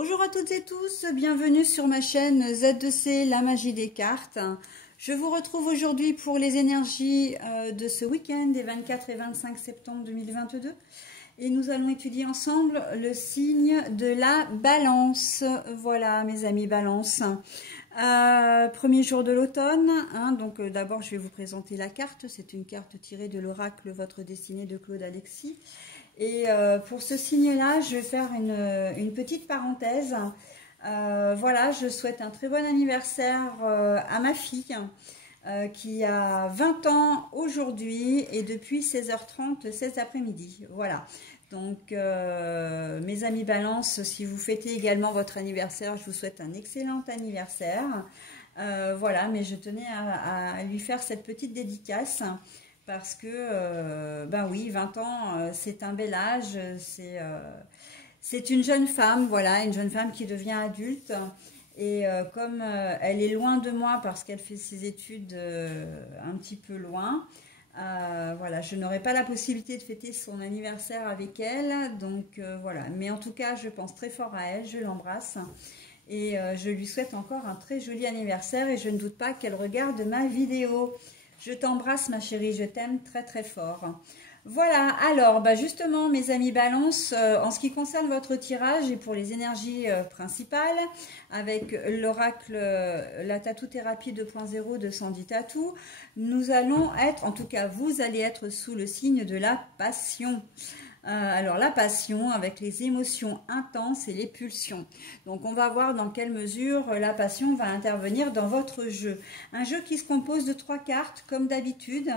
Bonjour à toutes et tous, bienvenue sur ma chaîne Z2C, la magie des cartes. Je vous retrouve aujourd'hui pour les énergies de ce week-end des 24 et 25 septembre 2022. Et nous allons étudier ensemble le signe de la balance. Voilà mes amis balance. Premier jour de l'automne, donc d'abord je vais vous présenter la carte. C'est une carte tirée de l'oracle Votre Destinée de Claude Alexis. Et pour ce signe-là, je vais faire une petite parenthèse. Voilà, je souhaite un très bon anniversaire à ma fille qui a 20 ans aujourd'hui et depuis 16h30 cet après-midi. Voilà, donc mes amis balance, si vous fêtez également votre anniversaire, je vous souhaite un excellent anniversaire. Voilà, mais je tenais à lui faire cette petite dédicace. Parce que, ben oui, 20 ans, c'est un bel âge, c'est une jeune femme, voilà, une jeune femme qui devient adulte. Et comme elle est loin de moi parce qu'elle fait ses études un petit peu loin, voilà, je n'aurai pas la possibilité de fêter son anniversaire avec elle. Donc voilà, mais en tout cas, je pense très fort à elle, je l'embrasse. Et je lui souhaite encore un très joli anniversaire et je ne doute pas qu'elle regarde ma vidéo. Je t'embrasse ma chérie, je t'aime très très fort. Voilà, alors justement mes amis balance, en ce qui concerne votre tirage et pour les énergies principales, avec l'oracle la tatou thérapie 2.0 de Sandy Tattoo, nous allons être, en tout cas vous allez être sous le signe de la passion. Alors la passion avec les émotions intenses et les pulsions. Donc on va voir dans quelle mesure la passion va intervenir dans votre jeu. Un jeu qui se compose de 3 cartes comme d'habitude.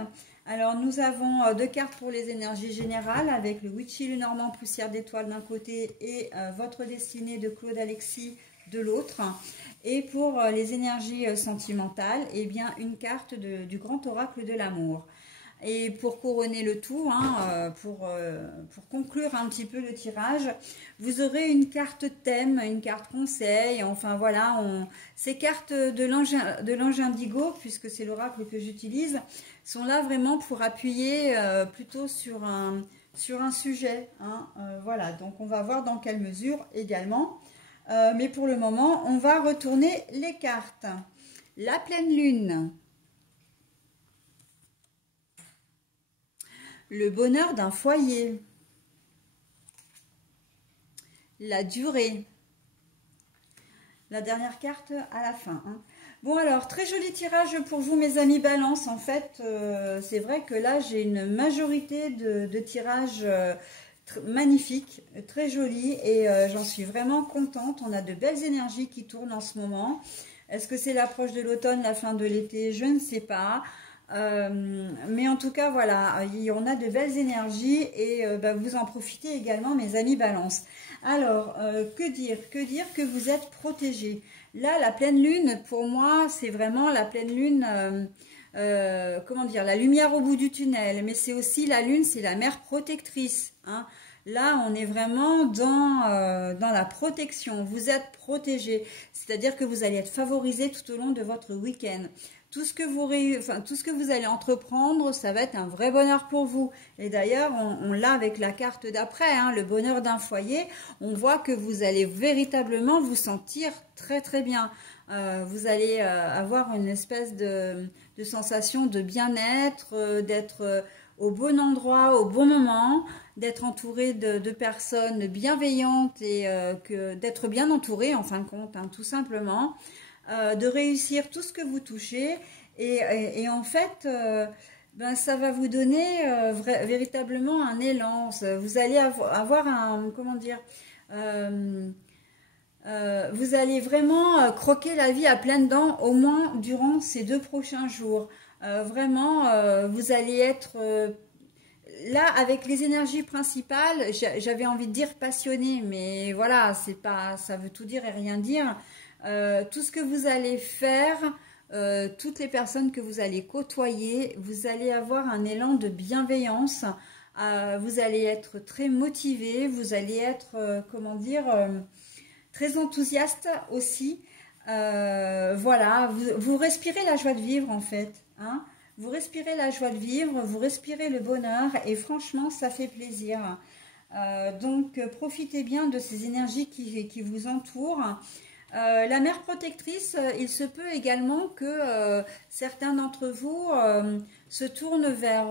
Alors nous avons 2 cartes pour les énergies générales avec le Witchy, le Normand, poussière d'étoiles d'un côté et Votre Destinée de Claude Alexis de l'autre. Et pour les énergies sentimentales, eh bien une carte du grand oracle de l'amour. Et pour couronner le tout, pour conclure un petit peu le tirage, vous aurez une carte thème, une carte conseil, enfin voilà, ces cartes de l'ange indigo, puisque c'est l'oracle que j'utilise, sont là vraiment pour appuyer plutôt sur un sujet. Voilà, donc on va voir dans quelle mesure également. Mais pour le moment, on va retourner les cartes. La pleine lune. Le bonheur d'un foyer. La durée. La dernière carte à la fin. Bon alors, très joli tirage pour vous mes amis balance. En fait, c'est vrai que là, j'ai une majorité de tirages magnifiques, très jolis. Et j'en suis vraiment contente. On a de belles énergies qui tournent en ce moment. Est-ce que c'est l'approche de l'automne, la fin de l'été? Je ne sais pas. Mais en tout cas voilà, on a de belles énergies et vous en profitez également mes amis balance. Alors que dire que vous êtes protégés. Là la pleine lune pour moi c'est vraiment la pleine lune, comment dire, la lumière au bout du tunnel, mais c'est aussi la lune, c'est la mère protectrice, Là, on est vraiment dans la protection. Vous êtes protégé, c'est-à-dire que vous allez être favorisé tout au long de votre week-end. Tout ce que vous allez entreprendre, ça va être un vrai bonheur pour vous. Et d'ailleurs, on l'a avec la carte d'après, le bonheur d'un foyer. On voit que vous allez véritablement vous sentir très très bien. Vous allez avoir une espèce de sensation de bien-être, d'être au bon endroit, au bon moment, d'être entouré de personnes bienveillantes et d'être bien entouré en fin de compte, tout simplement. De réussir tout ce que vous touchez et en fait ça va vous donner véritablement un élan. Vous allez avoir un, comment dire, vous allez vraiment croquer la vie à pleines dents au moins durant ces 2 prochains jours. Vraiment vous allez être là avec les énergies principales, j'avais envie de dire passionné, mais voilà, c'est pas, ça veut tout dire et rien dire. Tout ce que vous allez faire, toutes les personnes que vous allez côtoyer, vous allez avoir un élan de bienveillance, vous allez être très motivé, vous allez être, comment dire, très enthousiaste aussi. Voilà, vous respirez la joie de vivre en fait, Vous respirez la joie de vivre, vous respirez le bonheur et franchement ça fait plaisir. Donc, profitez bien de ces énergies qui vous entourent. La mère protectrice, il se peut également que certains d'entre vous se tournent vers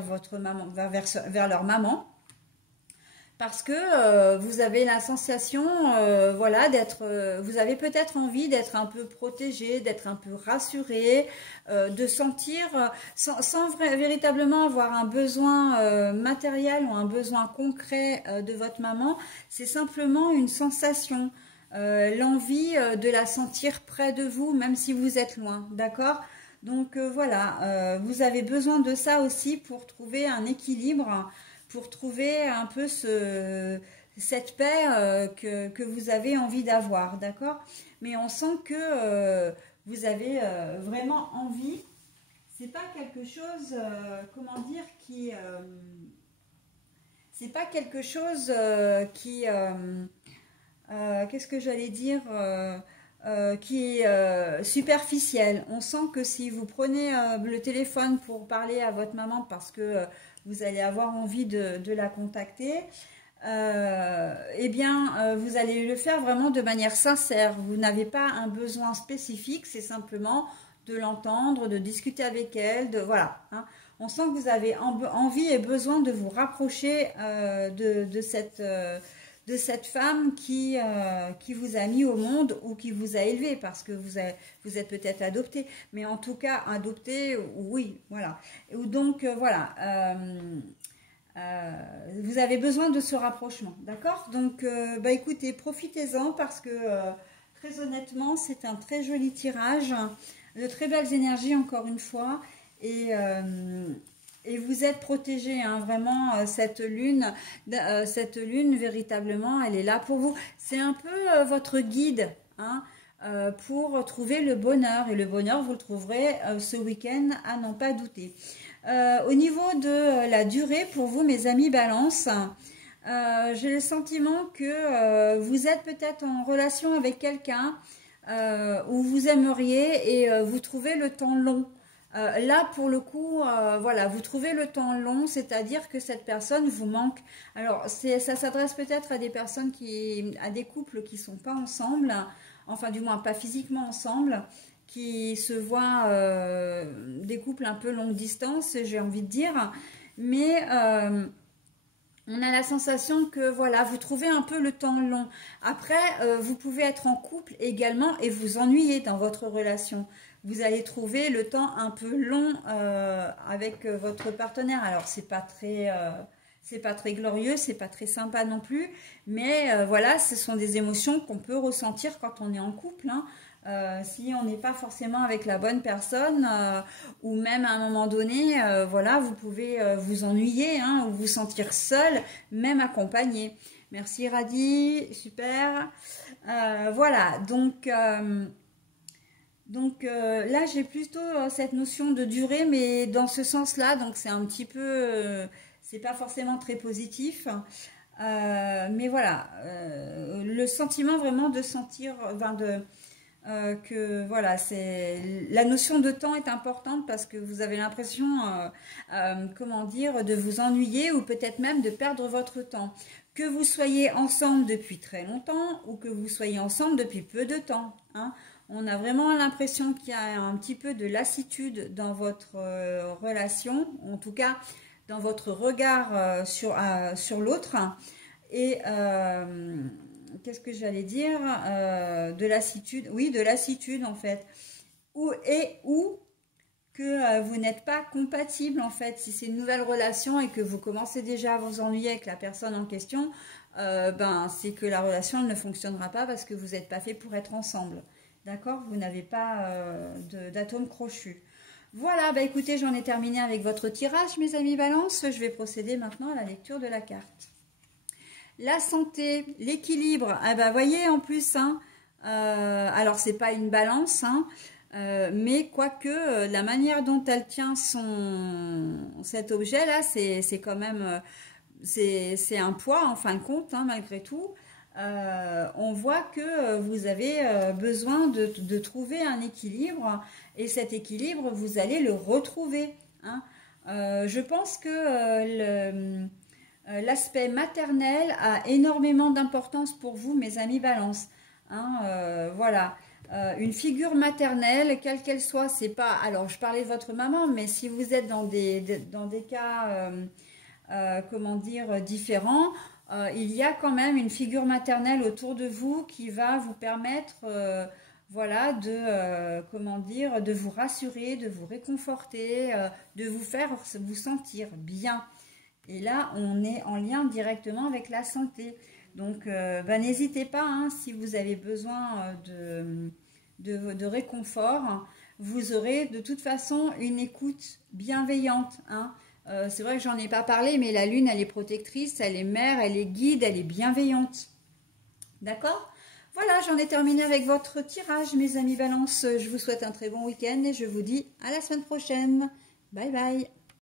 votre maman, vers leur maman. Parce que vous avez la sensation, voilà, vous avez peut-être envie d'être un peu protégé, d'être un peu rassuré, de sentir, sans véritablement avoir un besoin matériel ou un besoin concret de votre maman, c'est simplement une sensation, l'envie de la sentir près de vous, même si vous êtes loin, d'accord? Donc voilà, vous avez besoin de ça aussi pour trouver un équilibre, pour trouver un peu cette paix que vous avez envie d'avoir, d'accord? Mais on sent que vous avez vraiment envie. C'est pas quelque chose, comment dire, c'est pas quelque chose qu'est-ce que j'allais dire, qui est superficiel. On sent que si vous prenez le téléphone pour parler à votre maman parce que vous allez avoir envie de la contacter, eh bien, vous allez le faire vraiment de manière sincère. Vous n'avez pas un besoin spécifique, c'est simplement de l'entendre, de discuter avec elle, voilà. Hein. On sent que vous avez envie et besoin de vous rapprocher de cette femme qui vous a mis au monde ou qui vous a élevé, parce que vous êtes peut-être adopté, mais en tout cas adopté, oui, voilà. Ou donc, voilà, vous avez besoin de ce rapprochement, d'accord? Donc, bah, écoutez, profitez-en parce que, très honnêtement, c'est un très joli tirage, de très belles énergies, encore une fois, et vous êtes protégé, hein, vraiment, cette lune, véritablement, elle est là pour vous. C'est un peu votre guide, hein, pour trouver le bonheur. Et le bonheur, vous le trouverez ce week-end, à n'en pas douter. Au niveau de la durée, pour vous, mes amis Balance, j'ai le sentiment que vous êtes peut-être en relation avec quelqu'un où vous aimeriez et vous trouvez le temps long. Là, pour le coup, voilà, vous trouvez le temps long, c'est-à-dire que cette personne vous manque. Alors, ça s'adresse peut-être à des personnes à des couples qui ne sont pas ensemble, enfin, du moins pas physiquement ensemble, qui se voient des couples un peu longue distance, j'ai envie de dire. Mais on a la sensation que, voilà, vous trouvez un peu le temps long. Après, vous pouvez être en couple également et vous ennuyer dans votre relation. Vous allez trouver le temps un peu long avec votre partenaire. Alors, c'est pas très glorieux, c'est pas très sympa non plus. Mais voilà, ce sont des émotions qu'on peut ressentir quand on est en couple, hein. Si on n'est pas forcément avec la bonne personne, ou même à un moment donné, voilà, vous pouvez vous ennuyer, hein, ou vous sentir seul, même accompagné. Merci Radi, super. Voilà, donc là j'ai plutôt cette notion de durée, mais dans ce sens-là, donc c'est un petit peu, c'est pas forcément très positif. Mais voilà, le sentiment vraiment de sentir, enfin que voilà, la notion de temps est importante parce que vous avez l'impression, comment dire, de vous ennuyer ou peut-être même de perdre votre temps. Que vous soyez ensemble depuis très longtemps ou que vous soyez ensemble depuis peu de temps, hein. On a vraiment l'impression qu'il y a un petit peu de lassitude dans votre relation, en tout cas dans votre regard sur l'autre. Et qu'est-ce que j'allais dire, de lassitude, oui, de lassitude en fait, ou que vous n'êtes pas compatible en fait. Si c'est une nouvelle relation et que vous commencez déjà à vous ennuyer avec la personne en question, ben c'est que la relation ne fonctionnera pas parce que vous n'êtes pas fait pour être ensemble, d'accord? Vous n'avez pas d'atome crochu. Voilà, bah écoutez, j'en ai terminé avec votre tirage, mes amis Balance. Je vais procéder maintenant à la lecture de la carte. La santé, l'équilibre, ah bah voyez en plus, hein, alors c'est pas une balance, hein, mais quoique la manière dont elle tient cet objet là, c'est quand même, c'est un poids en fin de compte, hein, malgré tout. On voit que vous avez besoin de trouver un équilibre, et cet équilibre, vous allez le retrouver, hein. Je pense que L'aspect maternel a énormément d'importance pour vous, mes amis Balance. Hein, voilà. Une figure maternelle, quelle qu'elle soit, c'est pas... Alors, je parlais de votre maman, mais si vous êtes dans des cas, comment dire, différents, il y a quand même une figure maternelle autour de vous qui va vous permettre, voilà, comment dire, de vous rassurer, de vous réconforter, de vous faire vous sentir bien. Et là, on est en lien directement avec la santé. Donc, n'hésitez pas, hein, si vous avez besoin de réconfort, vous aurez de toute façon une écoute bienveillante. Hein. C'est vrai que j'en ai pas parlé, mais la lune, elle est protectrice, elle est mère, elle est guide, elle est bienveillante. D'accord? Voilà, j'en ai terminé avec votre tirage, mes amis Balance. Je vous souhaite un très bon week-end et je vous dis à la semaine prochaine. Bye bye.